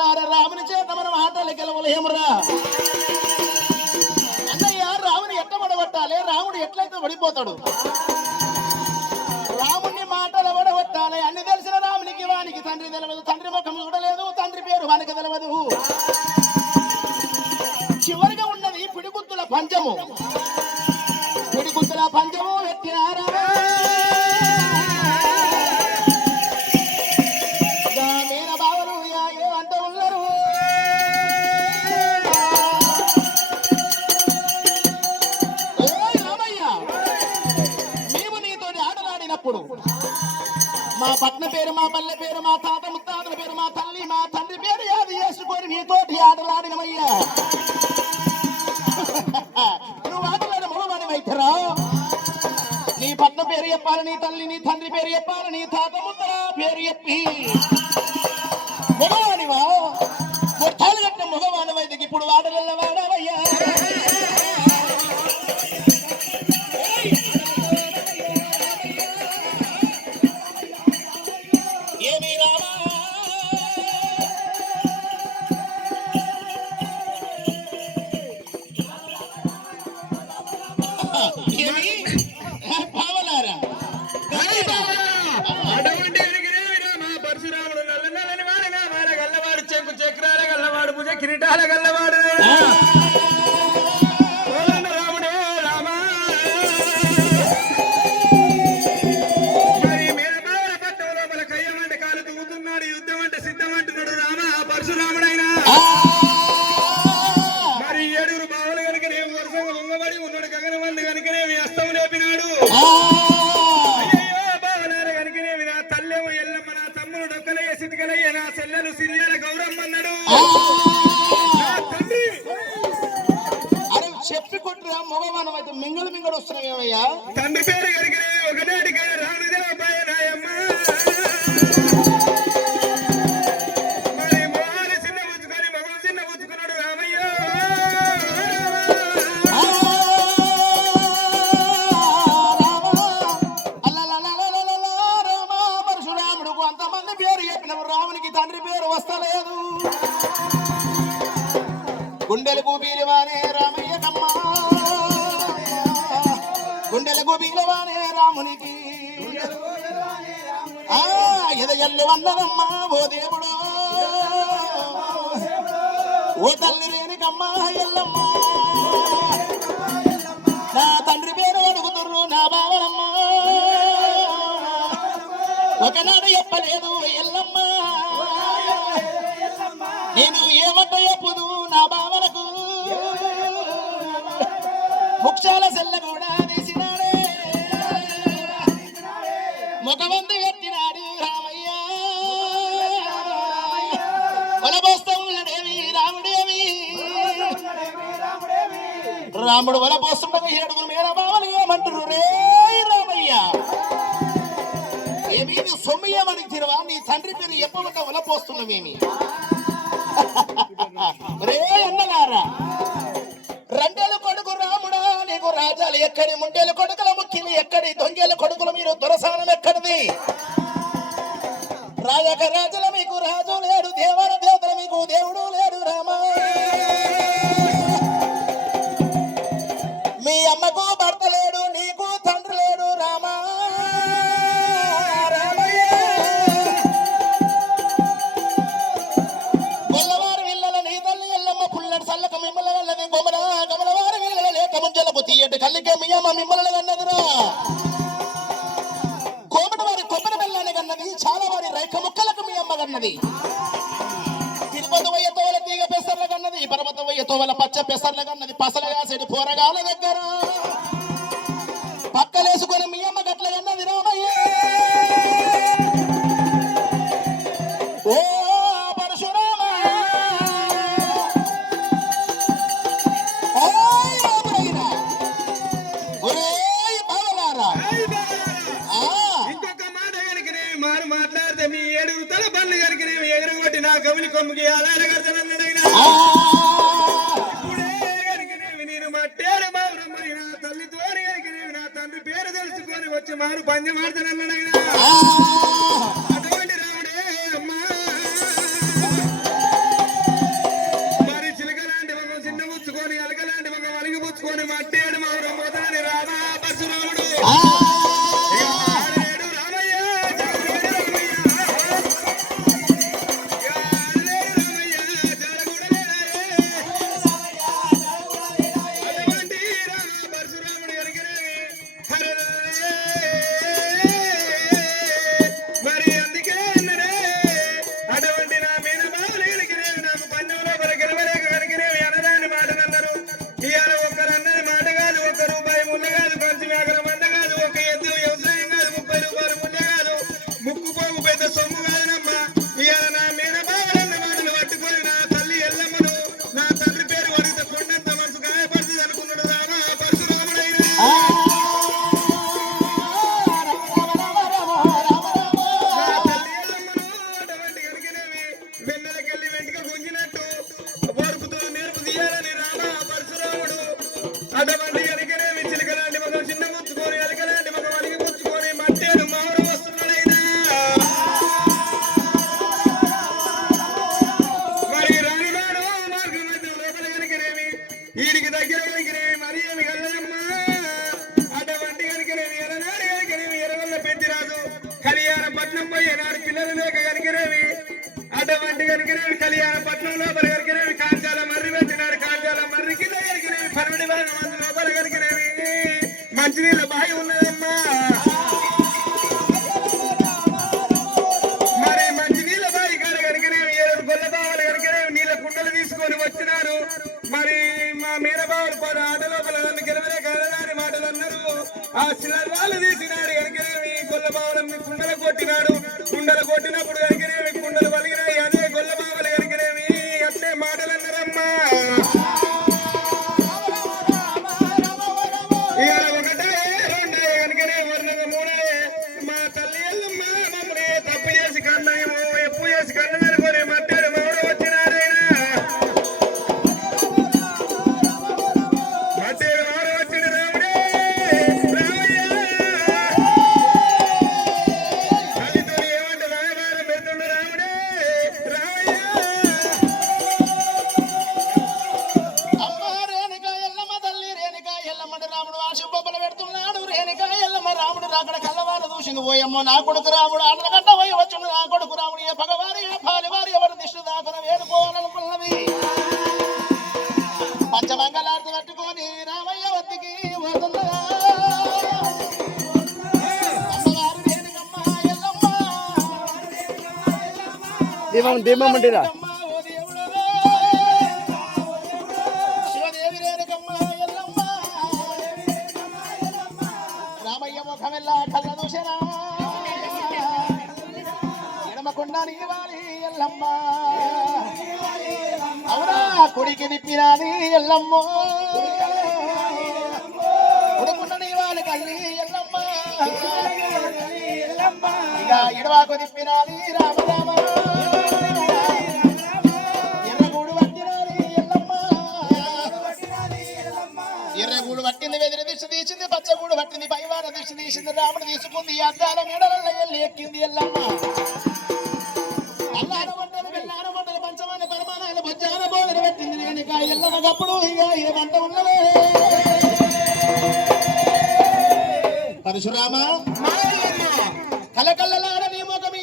ఓరి రాముని చేత మనం ఆటలు గెలవలేమురా అన్నయ్య రాముని ఎట్ట పడగొట్టాలి రాముడు ఎట్లయితే పడిపోతాడు రాముని మాటలు పడగొట్టాలి అన్ని తెలిసిన రామునికి వానికి తండ్రి తెలియదు. తండ్రి ముఖం చూడలేదు తండ్రి పేరు వానికి తెలియదు. చివరిగా ఉన్నది పిడిగుత్తుల పంచము పిడిగుత్తుల పంచము మా పల్లె పేరు మా తాత ముత్తాతల పేరు మా తల్లి మా తండ్రి పేరు యాది చేసుకొని మీతోటి ఆటలాడినమయ్యా. నువ్వు ఆటలాడ మొగవాడి వైద్యరా నీ పట్ల పేరు చెప్పాలి నీ తల్లి నీ తండ్రి పేరు చెప్పాలి నీ తాత ముద్దరా పేరు చెప్పి కిరీటాల గల్లవాడు. మగవానం అయితే మింగడు మింగడు వస్తున్నావేమయ్యా? తండ్రి పేరు ఒకటే ఒకనాటి గుండెలకు బీలవానే రామునికి. ఆ ఎదగల్లు ఓ దేవుడు. ఓ తల్లి రేణికమ్మ ఎల్లమ్మా. ముఖమందు పెట్టినాడు రామయ్య. వలపోస్తా రాముడేమి? రాముడు వలపోస్తుండగా ఏడుగురు మేడ బావలు ఏమంటారు రే రామయ్య. ఏమి సొమ్మయ్యమని సొమ్ము తిరవా నీ తండ్రి పేరు చెప్పమంట వలపోస్తున్నవేమి రే అన్నగారా. నీకు ఎక్కడి ముంటేల కొడుకుల ముఖ్యులు ఎక్కడి దొంగల కొడుకులు మీరు దొరసానం ఎక్కడిది? రాజక రాజుల మీకు రాజు లేడు దేవర దేవతల మీకు దేవుడు కన్నది వయ్య తోల తీగ పెసర్ల కన్నది పర్వత తోవల పచ్చ పెసర్ల కన్నది పసల కాసేటి పోరగాల దగ్గర. పక్కలేసుకొని మీ అమ్మ గట్ల కన్నది రామయ్య. ಪಂಚೆ ಮಾಡ್ತಾನೆ italiana. ఓయమ్మో నా కొడుకు రాముడు ఆంధ్రగడ్డ పోయి వచ్చుడు నా కొడుకు రాముడు ఏ పగవారి ఏ పాలివారి ఎవరు దిష్టి దాకున వేడుకోవాలనుకున్నవి పంచమంగళార్తి పట్టుకొని రామయ్య వద్దికి పోతున్నదా దీపం దీపం ఉంటుందా? నివాళి ఎల్లమ్మ. అవునా? కుడికి నిప్పినాది ఎల్లమ్మ. ఉడుకున్న నివాళి కల్లి ఎల్లమ్మ. ఇక ఇడవాకు నిప్పినాది రామరామ. ఎర్రగూడు పట్టింది వెదిరి దిశ తీసింది పచ్చగూడు పట్టింది పైవాడ దిశ తీసింది. రాముడు తీసుకుంది అద్దాల మెడల ఎక్కింది ఎల్లమ్మ. ఇక ఎల్లనప్పుడు ఇక ఇదంతా ఉన్నదే. పరశురామ కలకల్లలార నీ ముఖం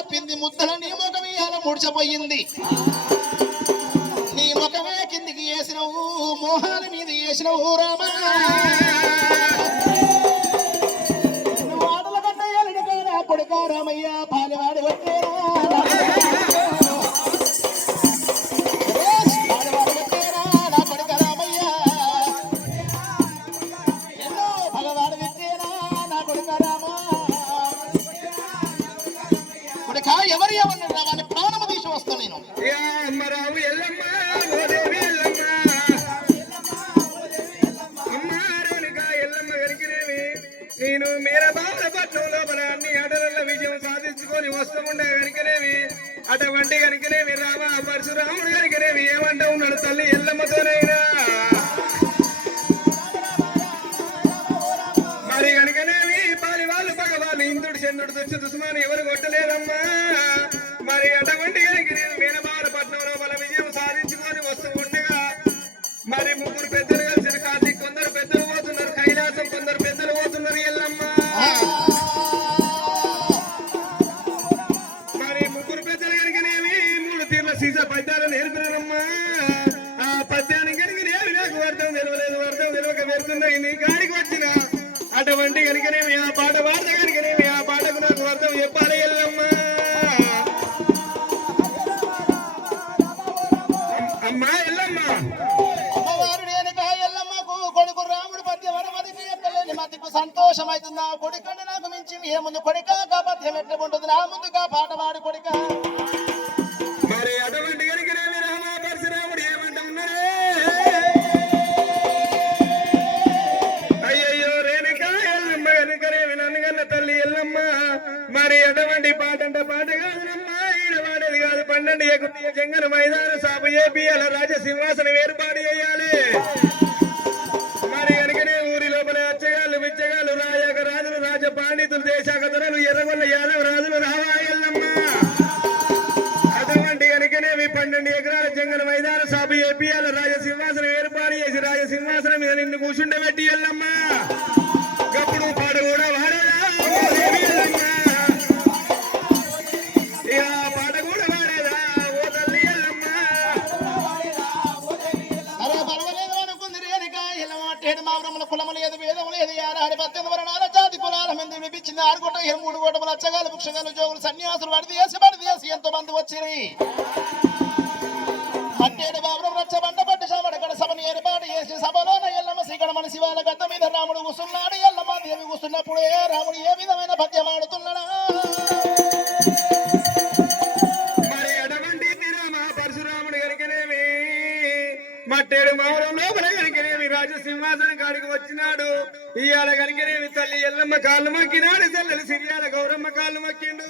తప్పింది ముద్దల నీ ముఖం ఇయ్యాల ముడిచపోయింది. నీ కిందికి వేసినవు మోహాల మీద వేసినవు రామ. నువ్వు ఆటల కట్ట ఏలిడి కదా కొడుక రామయ్య పాలివాడి వచ్చేరా కనుకనేవి అటువంటి కనుకనేవి రామ పరశురాముడు కనుకనేవి ఏమంటా ఉన్నాడు తల్లి? తీర్ల పద్యాలు నేర్పినమ్మా ఆ పద్యాన్ని కనుక నేను నాకు వర్తం తెలియలేదు వర్తం తెలియక వెళ్తున్నాయి నీ కాడికి వచ్చిన. అటువంటి కనుకనేమి ఆ పాట వార్త కనుకనేమి ఆ పాటకు నాకు వర్తం చెప్పాలి వెళ్ళమ్మా అమ్మా ఎల్లమ్మా. అమ్మవారు నేను కాయల్లమ్మకు కొడుకు రాముడు పద్య వరమదికి ఎక్కలేని మతికు సంతోషమైతుంది ఆ కొడుకంటే నాకు మించి ఏ ముందు కొడుక పద్యం ఎట్లా ఉంటుంది నా ముందుగా పాట పాడు కొడుక. ఎల్లమ్మ. గప్పుడు పాట కూడా వాడేదా ఎల్లమ్మ. ఇక పాట కూడా వాడేదా ఓ తల్లి ఎల్లమ్మ. అరే పర్వాలేదు అనుకుంది ఇలా మావరముల కులము లేదు వేదము లేదు ఆరాడి పద్దెనిమిది వరణాల జాతి కులాల మంది విభిచ్చింది ఆరుకోట మూడు కోటములు అచ్చగాలు వృక్షగాలు జోగులు సన్యాసులు వాడి దేశ వాడి దేశ ఎంతో మంది వచ్చిరి. మట్టేడు బాబు రచ్చబండ పట్టి సభడ సభను ఏర్పాటు చేసి సభలోన ఎల్లమ్మ శ్రీకడ మన శివాల గద్ద మీద రాముడు కూసున్నాడు ఎల్లమ్మ దేవి కూర్చున్నప్పుడు ఏ రాముడు ఏ విధమైన పద్యం ఆడుతున్నాడా? మరి అటువంటి తిరామ పరశురాముడు గరికనేమి మట్టేడు మౌరం లోపల కనుకనేమి రాజసింహాసనం కాడికి వచ్చినాడు. ఇవాళ కనుకనేమి తల్లి ఎల్లమ్మ కాళ్ళు మొక్కినాడు. తల్లి సిరియాల గౌరమ్మ కాళ్ళు మొక్కిండు.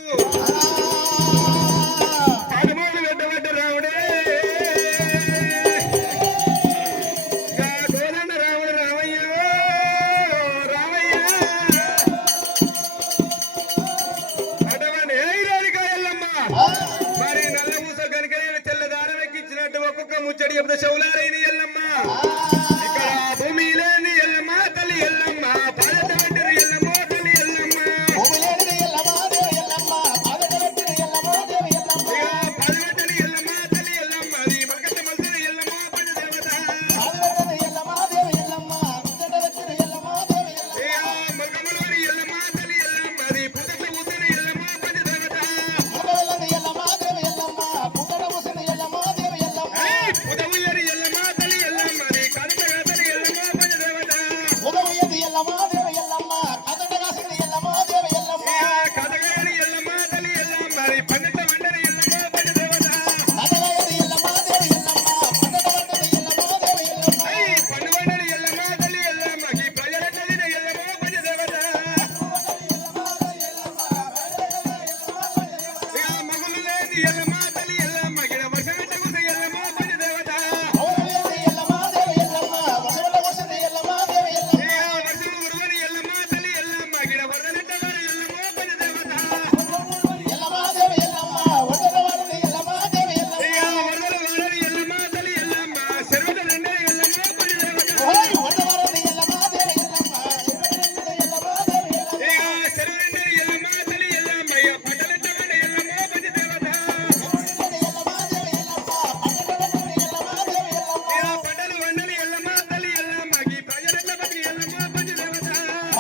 మరి నల్లమూస మూస కనుక తెల్ల దారం ఎక్కించినట్టు ఒక్కొక్క ముచ్చడి చెప్తే శౌలారైన ఎల్లమ్మ. ఇక్కడ భూమి లేని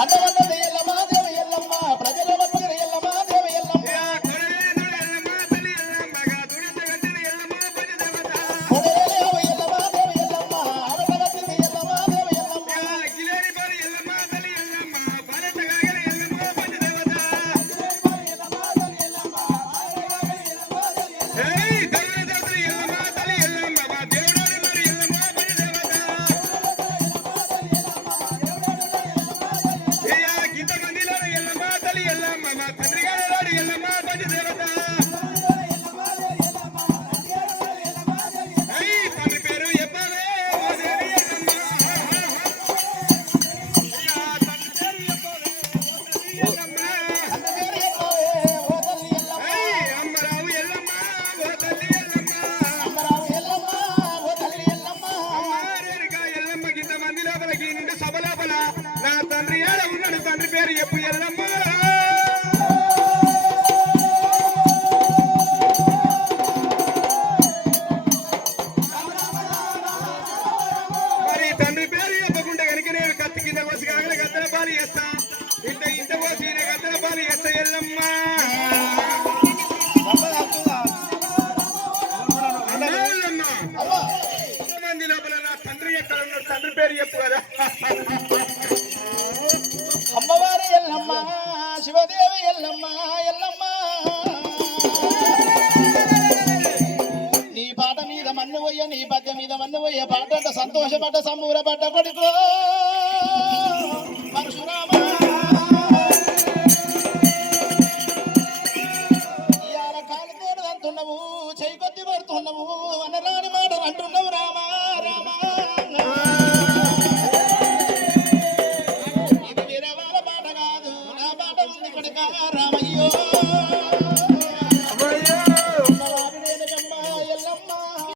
சட்டமன்ற పోయ నీ పద్య మీద మన్ను పోయే పాట సంతోషపడ్డ సమూరపడ్డ కొడుకు. పరశురామా!